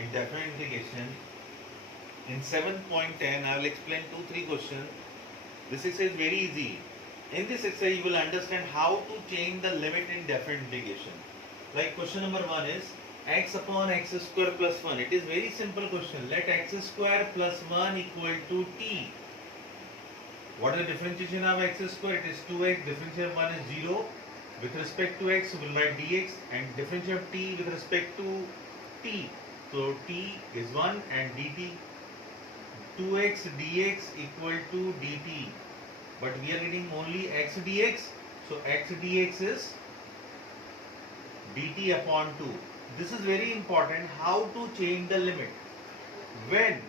in definite integration. In 7.10, I will explain 2-3 questions. This exercise is very easy. In this exercise, you will understand how to change the limit in definite integration. Like question number 1 is x upon x square plus 1. It is very simple question. Let x square plus 1 equal to t. What is the differentiation of x square? It is 2x. Differentiation of 1 is 0. With respect to x, we will write dx, and differentiation of t with respect to t. So t is 1 and dt. 2x dx equal to dt. But we are getting only x dx. So x dx is dt upon 2. This is very important. How to change the limit? When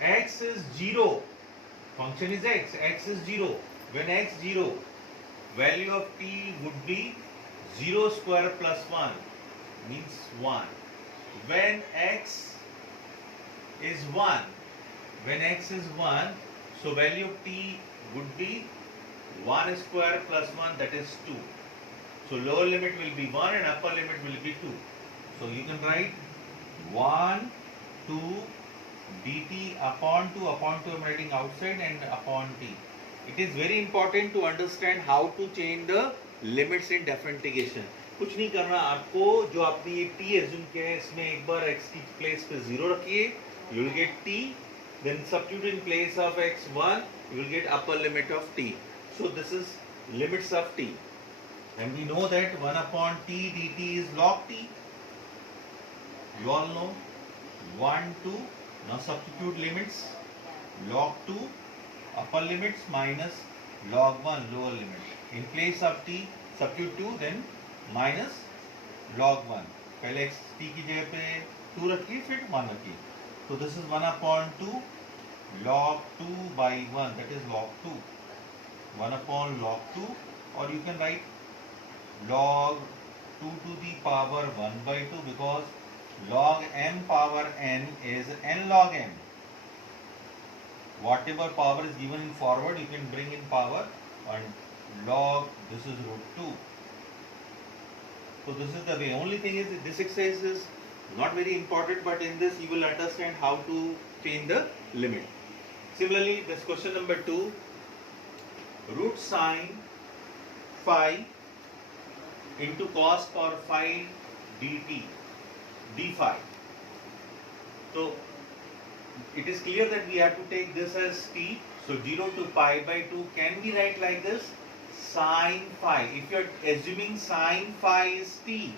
x is 0, function is x is 0. When x 0, value of t would be 0 square plus 1, means 1. When x is 1, so value of t would be 1 square plus 1, that is 2. So lower limit will be 1 and upper limit will be 2. So you can write 1, 2, dt upon 2 I'm writing outside, and upon t. It is very important to understand how to change the limits in definite integration. कुछ नहीं करना आपको, जो आपने ये t assume किया है इसमें एक बार x की प्लेस पे 0 रखिए, you will get t, then substitute in place of x1, you will get upper limit of t. So this is limits of t, and we know that 1 upon t dt is log t. You all know 1, 2. Now substitute limits. Log 2 upper limits minus log 1 lower limit. In place of t substitute 2, then minus log 1. पहले x t की जगह पे 2 रखिए, फिर 1 रखिए. So this is 1 upon 2 log 2 by 1, that is log 2. 1 upon log 2, or you can write log 2 to the power 1 by 2, because log m power n is n log m. Whatever power is given in forward, you can bring in power, and log, this is root 2. So this is the way. Only thing is, this exercise is not very important, but in this you will understand how to change the limit. Similarly, this question number 2, root sine phi into cos power phi dt, d phi. So it is clear that we have to take this as t. So 0 to pi by 2 can be write like this, sine phi. If you are assuming sine phi is t,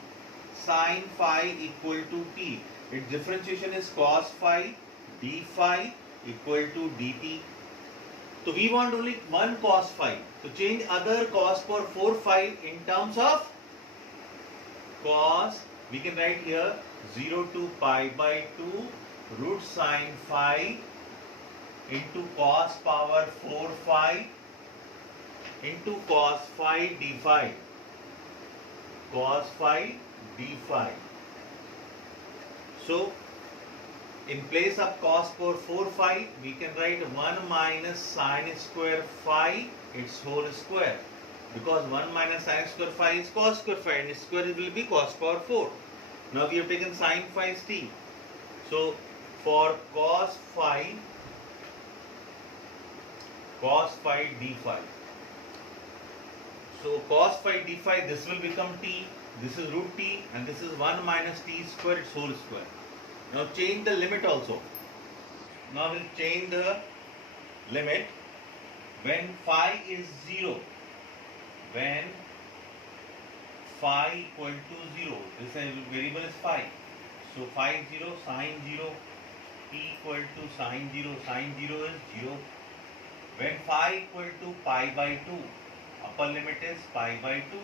sine phi equal to t, its differentiation is cos phi d phi equal to dt. So we want only one cos phi. So change other cos for 4 phi in terms of cos. We can write here 0 to pi by 2 root sine phi into cos power 4 phi into cos phi d phi. Cos phi d phi. So in place of cos power 4 phi, we can write 1 minus sine square phi its whole square, because 1 minus sine square phi is cos square phi, and square will be cos power 4. Now we have taken sine phi is t. So for cos phi d phi. So cos phi d phi, this will become t, this is root t, and this is 1 minus t square its whole square. Now change the limit also. Now we'll change the limit when phi is 0. When phi equal to 0, this variable is phi. So phi is 0, sine 0, t equal to sine 0 is 0. When phi equal to pi by 2, upper limit is pi by 2.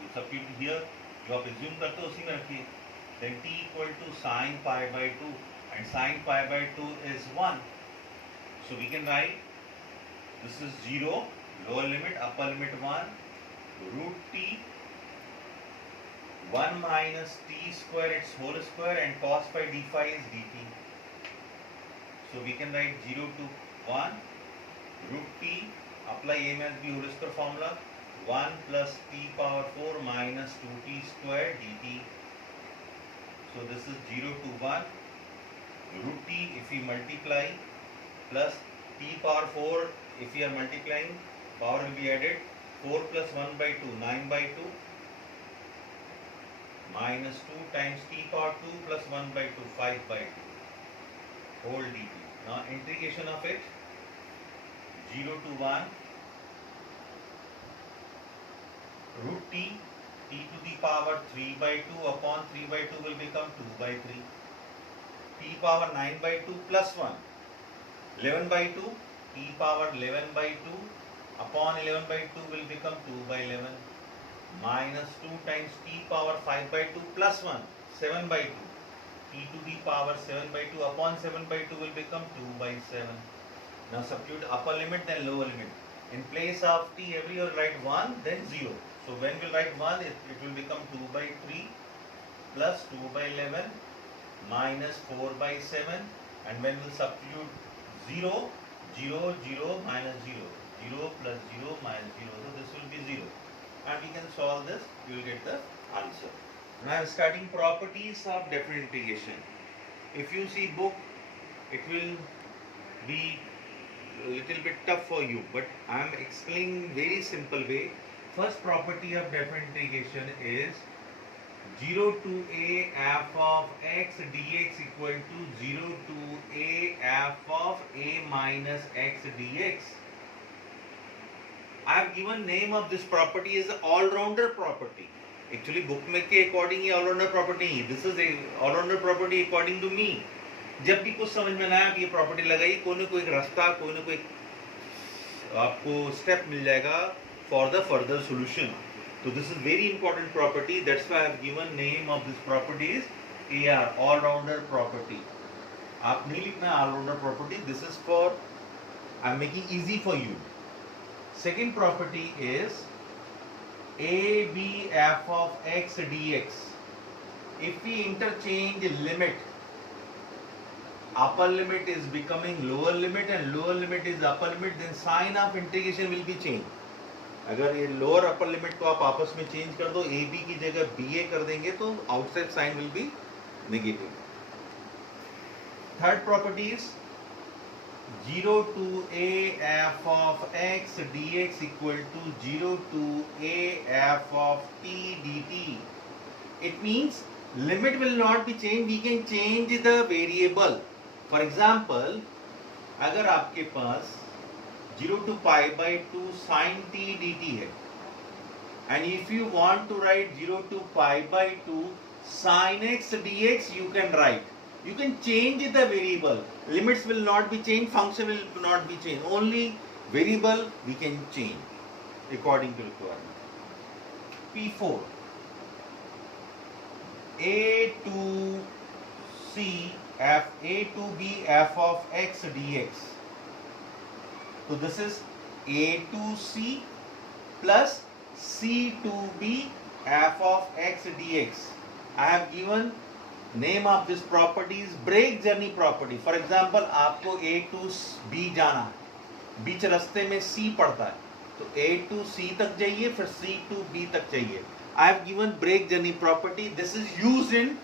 You substitute here, जो आप assume करते हो उसी में रखिए. Then t equal to sine pi by 2, and sine pi by 2 is 1. So we can write this is 0, lower limit, upper limit 1, root t 1 minus t square its whole square, and cos phi d phi is dt. So we can write 0 to 1 root t, apply a minus b whole square formula, 1 plus t power 4 minus 2t square dt. So this is 0 to 1 root t if we multiply plus t power 4 if we are multiplying, power will be added, 4 plus 1 by 2 9 by 2 minus 2 times t power 2 plus 1 by 2 5 by 2 whole dt. Now integration of it, 0 to 1 root t, t to the power 3 by 2 upon 3 by 2 will become 2 by 3, t power 9 by 2 plus 1, 11 by 2, t power 11 by 2 upon 11 by 2 will become 2 by 11, minus 2 times t power 5 by 2 plus 1, 7 by 2, t to the power 7 by 2 upon 7 by 2 will become 2 by 7. Now substitute upper limit then lower limit. In place of t, every you write 1 then 0. So when we write 1, it will become 2 by 3 plus 2 by 11 minus 4 by 7, and when we substitute 0, 0, 0 minus 0, 0 plus 0 minus 0, so this will be 0. And we can solve this, you will get the answer. Now I am starting properties of definite integration. If you see book, it will be a little bit tough for you, but I am explaining very simple way. First property of definite integration is 0 to a f of x dx equal to 0 to a f of a minus x dx. I have given name of this property as all-rounder property. Actually book में के according ये all-rounder property नहीं, this is a all-rounder property according to me. जब भी कुछ समझ में ना आए आप ये प्रॉपर्टी लगाइए, कोई ना कोई रास्ता, कोई ना कोई आपको स्टेप मिल जाएगा फॉर द फर्दर सॉल्यूशन. तो this is very important property, that's why I have given name of this property is AR, all rounder property. आप नहीं लिखना all rounder property, this is for I am making easy for you. Second property is ABF of x dx. If we interchange limit, upper limit is becoming lower limit and lower limit is upper limit, then sign of integration will be changed. अगर ये lower upper limit को आप आपस में change कर दो, AB की जगह BA कर देंगे तो outside sign will be negative. Third property is 0 to a f of x dx equal to 0 to a f of t dt. It means limit will not be changed, we can change the variable. For example, अगर आपके पास 0 to pi by 2 sin t dt है, and if you want to write 0 to pi by 2 sin x dx, you can write. You can change the variable. Limits will not be changed, function will not be changed. Only variable we can change according to requirement. P4. A to C f A to B f of x dx. So this is A to C plus C to B f of x dx. I have given name of this property is break journey property. For example, आपको A to B जाना है, बीच रास्ते में C पड़ता है, तो A to C तक जाइए, फिर C to B तक जाइए. I have given break journey property. This is used in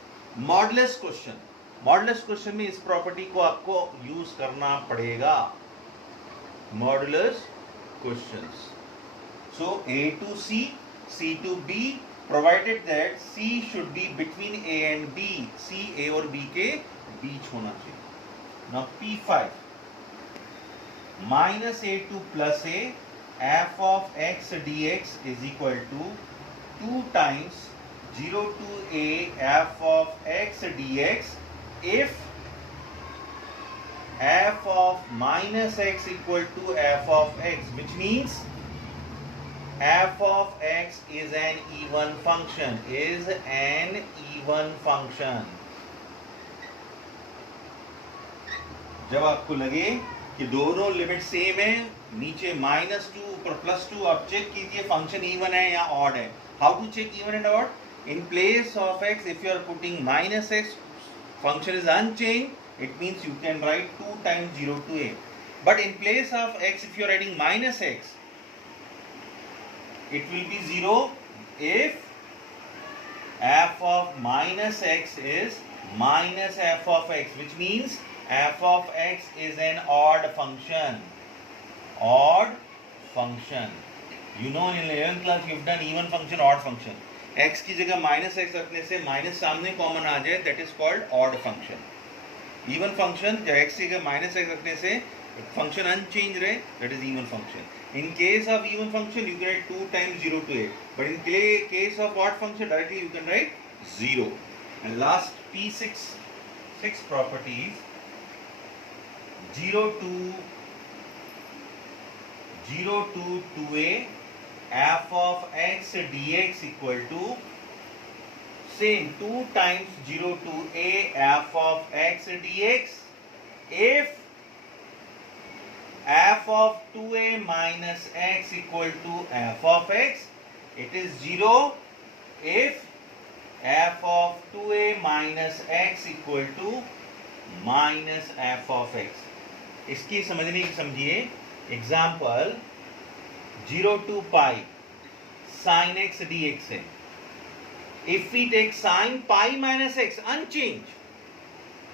modulus question. Modulus question में इस property को आपको use करना पड़ेगा. Modulus questions. So A to C, C to B, provided that C should be between A and B. C A और B के बीच होना चाहिए. Now P5. Minus A to plus A, f of x dx is equal to 2 times 0 to A f of x dx if f of minus x equal to f of x, which means f of x is an even function, is an even function. जब आपको लगे कि दोनों limit same है, नीचे -2 ऊपर +2, आप check कीजिए फंक्शन इवन है या ऑड है. How to check even and odd? In place of x, if you are putting -x, function is unchanged, it means you can write 2 times 0 to a. But in place of x, if you are writing -x, it will be 0 if f of minus x is minus f of x, which means f of x is an odd function. Odd function. You know in 11th class you've done even function, odd function. x की जगह minus x रखने से minus सामने common आ जाए, that is called odd function. Even function जब x की जगह minus x रखने से function unchanged रहे, that is even function. In case of even function you can write 2 times 0 to a, but in case of odd function directly you can write 0. And last P6 six properties, 0 to 2a f of x dx equal to same 2 times 0 to a f of x dx if f of 2a minus x equal to f of x. It is 0 if f of 2a minus x equal to minus f of x. इसकी समझने की समझिए. Example 0 to pi sin x dx है. If we take sin pi minus x, unchanged,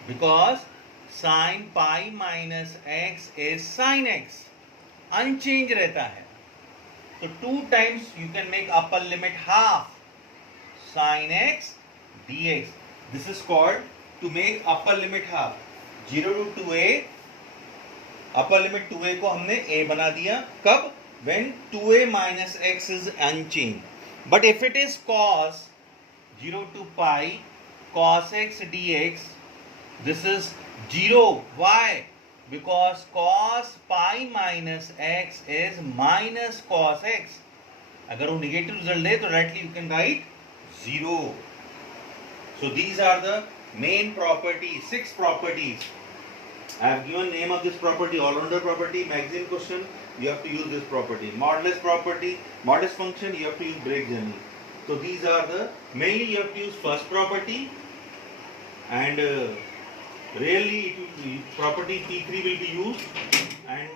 because sin pi minus x is sin x, unchanged रहता है. So 2 times you can make upper limit half sin x dx. This is called to make upper limit half. 0 to 2a, upper limit 2a को हमने a बना दिया. कब? When 2a minus x is unchanged. But if it is cos 0 to pi cos x dx, this is 0. Why? Because cos pi minus x is minus cos x. अगर वो negative result है तो directly you can write 0. So these are the main properties, 6 properties. I have given name of this property, all-rounder property. Maximum question, you have to use this property. Modulus property, modulus function, you have to use break journey. So these are the, mainly you have to use first property, and rarely it will be, property P3 will be used, and